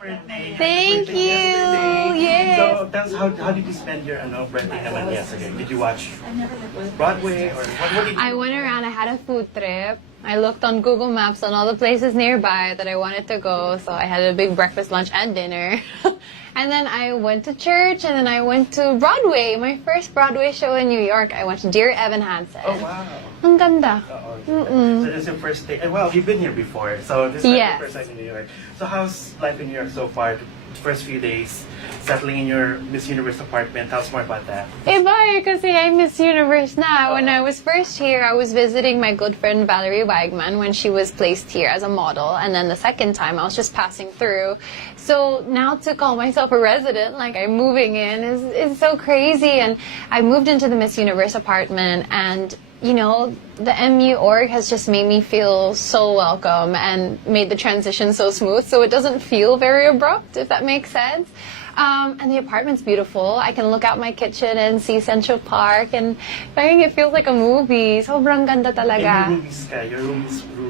birthday. Thank Happy birthday you. yesterday. Yes. So tell us how did you spend your birthday naman yesterday? Did you watch Broadway or what did you I went around, I had a food trip. I looked on Google Maps on all the places nearby that I wanted to go. So I had a big breakfast, lunch, and dinner. And then I went to church, and then I went to Broadway, my first Broadway show in New York. I went to Dear Evan Hansen. Oh wow. Ang ganda. So this is your first day. Well, you've been here before, so this is not Yes. your first time in New York. So how's life in New York so far? The first few days, settling in your Miss Universe apartment. Tell us more about that. Iba eh, kasi I'm Miss Universe na. When I was first here, I was visiting my good friend Valerie Wagman when she was placed here as a model. And then the second time, I was just passing through. So now to call myself a resident, like I'm moving in, is so crazy. And I moved into the Miss Universe apartment, and you know, the MU org has just made me feel so welcome and made the transition so smooth, so it doesn't feel very abrupt, if that makes sense. And the apartment's beautiful. I can look out my kitchen and see Central Park, and parang it feels like a movie. Sobrang ganda talaga. Your room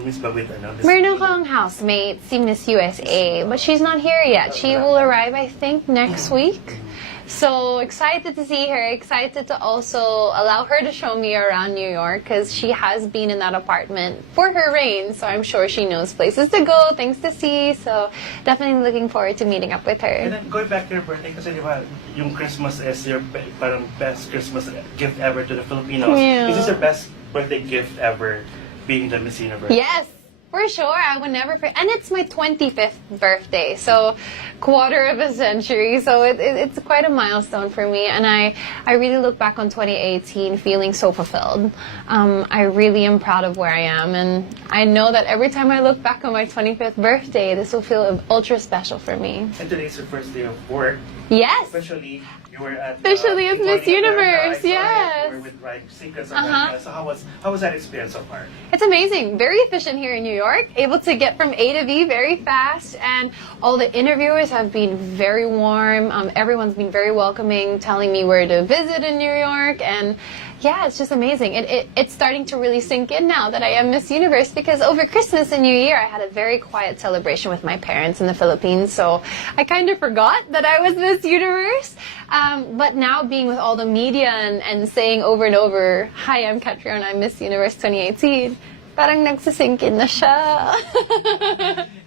is ba with Meron akong housemate, si Miss USA, but she's not here yet. She will arrive, I think, next week. So excited to see her, excited to also allow her to show me around New York, because she has been in that apartment for her reign, so I'm sure she knows places to go, things to see, so definitely looking forward to meeting up with And her. then going back to your birthday, kasi di ba, yung Christmas is your parang best Christmas gift ever to the Filipinos. Yeah. Is this your best birthday gift ever, being the Miss Universe? Yes! For sure, I would never forget. And it's my 25th birthday, so quarter of a century. So it's quite a milestone for me. And I really look back on 2018 feeling so fulfilled. I really am proud of where I am. And I know that every time I look back on my 25th birthday, this will feel ultra special for me. And today's your first day of work. Yes! Especially, you were at Especially as Miss Victoria Universe, America. yes. You were with Secrets of America. So how was that experience so far? It's amazing. Very efficient here in New York. Able to get from A to B very fast. And all the interviewers have been very warm. Everyone's been very welcoming, telling me where to visit in New York. And yeah, it's just amazing. It's starting to really sink in now that I am Miss Universe, because over Christmas and New Year, I had a very quiet celebration with my parents in the Philippines. So I kind of forgot that I was Miss Universe. But now being with all the media and saying over and over, "Hi, I'm Catriona, I'm Miss Universe 2018, parang nagsisink in na siya.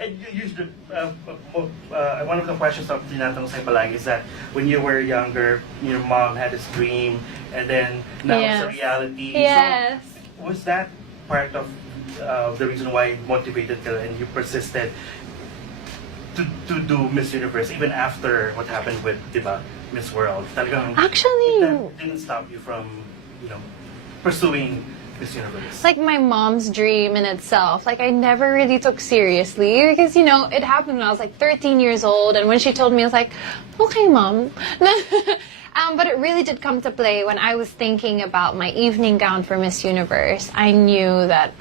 And one of the questions of tinatanong sa'yo palagi is that when you were younger, your mom had this dream, and then now it's a Yes. reality. Yes. So was that part of the reason why it motivated you and you persisted to do Miss Universe even after what happened with, diba, Miss World? Talagang Actually, that didn't stop you from, pursuing Miss Universe. like my mom's dream in itself, like I never really took seriously, because it happened when I was like 13 years old, and when she told me, I was like, okay, mom. But it really did come to play when I was thinking about my evening gown for Miss Universe. I knew that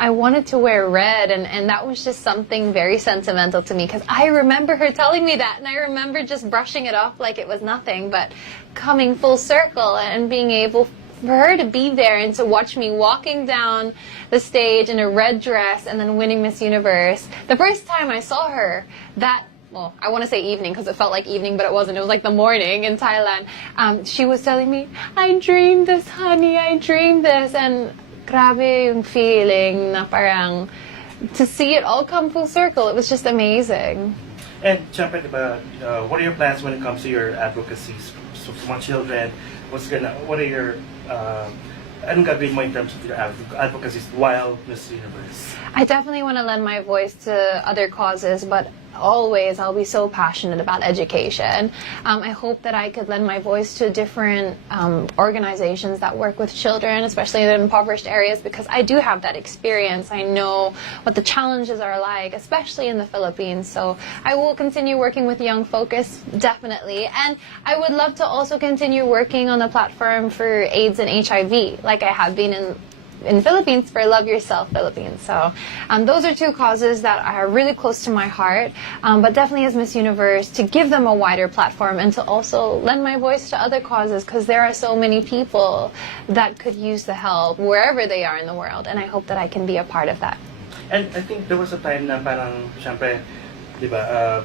I wanted to wear red, and that was just something very sentimental to me, because I remember her telling me that, and I remember just brushing it off like it was nothing, but coming full circle and being able for her to be there and to watch me walking down the stage in a red dress and then winning Miss Universe. The first time I saw her, I want to say evening because it felt like evening, but it wasn't. It was like the morning in Thailand. She was telling me, I dreamed this, honey, I dreamed this. And grabe yung feeling na parang to see it all come full circle. It was just amazing. And syempre, diba, what are your plans when it comes to your advocacies? So, for mga children, what are your, anong gagawin mo in terms of your advocacies while Miss Universe? I definitely want to lend my voice to other causes, but always I'll be so passionate about education. I hope that I could lend my voice to different organizations that work with children, especially in impoverished areas, because I do have that experience. I know what the challenges are like, especially in the Philippines. So I will continue working with Young Focus, definitely. And I would love to also continue working on the platform for AIDS and HIV, like I have been in Philippines for Love Yourself Philippines. So those are two causes that are really close to my heart, but definitely as Miss Universe, to give them a wider platform and to also lend my voice to other causes, because there are so many people that could use the help wherever they are in the world, and I hope that I can be a part of that. And I think there was a time na parang, syempre, Diba?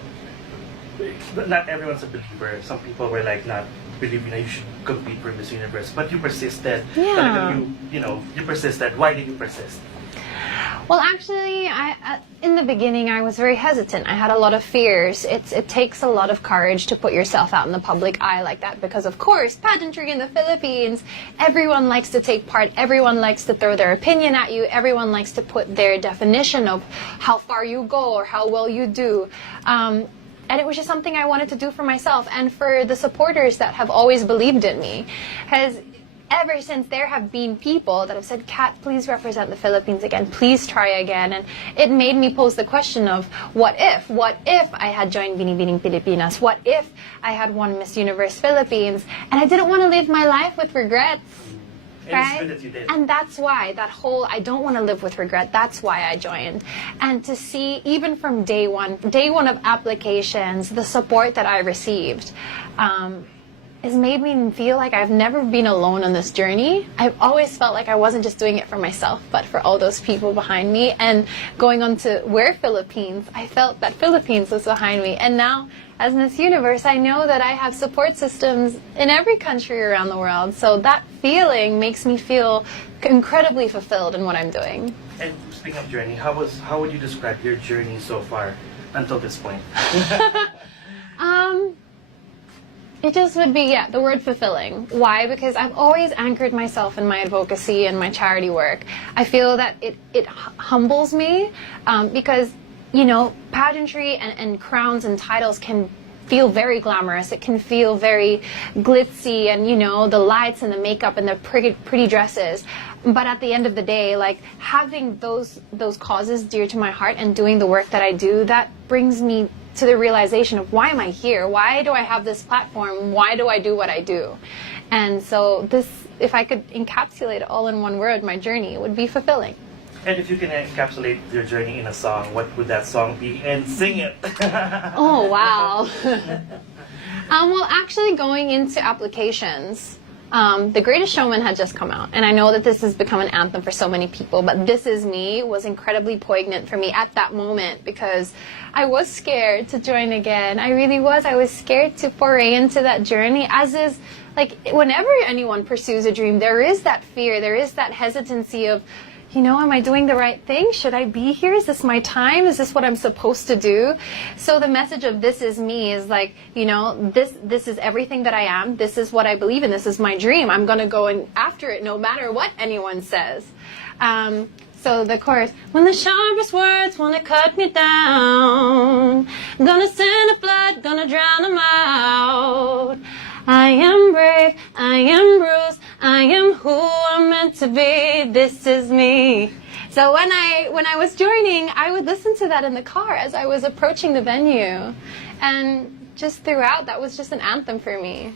Not everyone's a believer. Some people were like not believing that you should compete for Miss Universe, but you persisted. Yeah. Talagang you persisted. Why did you persist? Well, actually, in the beginning, I was very hesitant. I had a lot of fears. It takes a lot of courage to put yourself out in the public eye like that because, of course, pageantry in the Philippines, everyone likes to take part. Everyone likes to throw their opinion at you. Everyone likes to put their definition of how far you go or how well you do. And it was just something I wanted to do for myself and for the supporters that have always believed in me. Because ever since there have been people that have said, Kat, please represent the Philippines again, please try again. And it made me pose the question of, what if? What if I had joined Binibining Pilipinas? What if I had won Miss Universe Philippines? And I didn't want to live my life with regrets. And it's good that you did. And that's why, that whole, I don't want to live with regret, that's why I joined. And to see, even from day one of applications, the support that I received, has made me feel like I've never been alone on this journey. I've always felt like I wasn't just doing it for myself, but for all those people behind me. And going on to Wear Philippines, I felt that Philippines was behind me. And now, as Miss Universe, I know that I have support systems in every country around the world. So that feeling makes me feel incredibly fulfilled in what I'm doing. And speaking of journey, how would you describe your journey so far until this point? It just would be, the word fulfilling. Why? Because I've always anchored myself in my advocacy and my charity work. I feel that it humbles me because, pageantry and crowns and titles can feel very glamorous. It can feel very glitzy and, the lights and the makeup and the pretty dresses. But at the end of the day, like having those causes dear to my heart and doing the work that I do, that brings me to the realization of, why am I here? Why do I have this platform? Why do I do what I do? And so this, if I could encapsulate it all in one word, my journey, it would be fulfilling. And if you can encapsulate your journey in a song, what would that song be? And sing it! Oh, wow. Well, actually going into applications, The Greatest Showman had just come out, and I know that this has become an anthem for so many people, but This Is Me was incredibly poignant for me at that moment because I was scared to join again. I really was. I was scared to foray into that journey, as is, like, whenever anyone pursues a dream, there is that fear, there is that hesitancy of, am I doing the right thing? Should I be here? Is this my time? Is this what I'm supposed to do? So the message of This Is Me is like, this is everything that I am. This is what I believe in. This is my dream. I'm going to go after it no matter what anyone says. So the chorus, when the sharpest words want to cut me down, gonna send a flood, gonna drown them out. I am brave, I am bruised, I am who I'm meant to be, this is me. So when I was joining, I would listen to that in the car as I was approaching the venue. And just throughout, that was just an anthem for me.